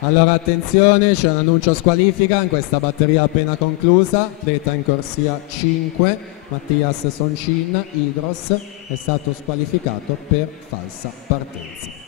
Allora attenzione, c'è un annuncio squalifica in questa batteria appena conclusa. Atleta in corsia 5, Mattias Soncin, Hydros, è stato squalificato per falsa partenza.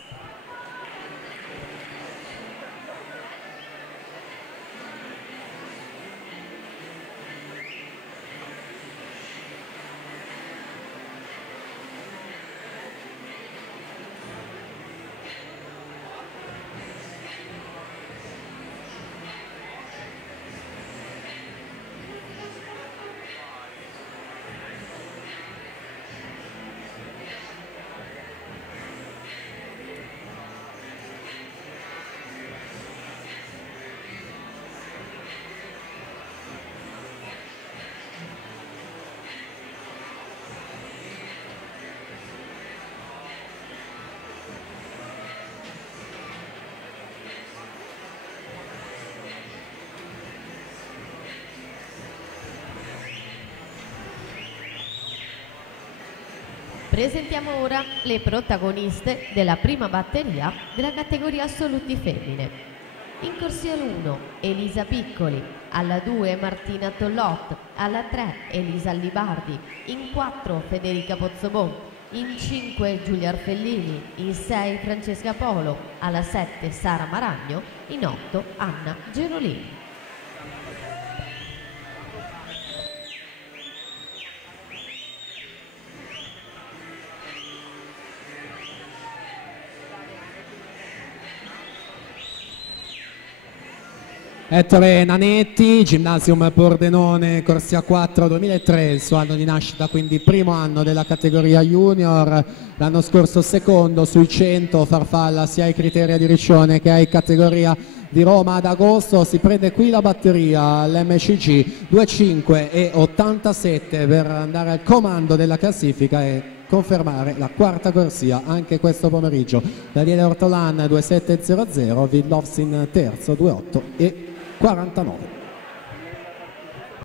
Presentiamo ora le protagoniste della prima batteria della categoria assoluti femmine. In corsia 1 Elisa Piccoli, alla 2 Martina Tollot, alla 3 Elisa Libardi, in 4 Federica Pozzobon, in 5 Giulia Arfellini, in 6 Francesca Polo, alla 7 Sara Maragno, in 8 Anna Gerolini. Ettore Nanetti, Gymnasium Pordenone, corsia 4, 2003, il suo anno di nascita, quindi primo anno della categoria junior, l'anno scorso secondo sui 100 farfalla sia ai criteri di Riccione che ai categoria di Roma ad agosto. Si prende qui la batteria all'MCG 2,5 e 87 per andare al comando della classifica e confermare la quarta corsia anche questo pomeriggio. Daniele Ortolan 2,700, Vidlovsin terzo 2,8 e 49.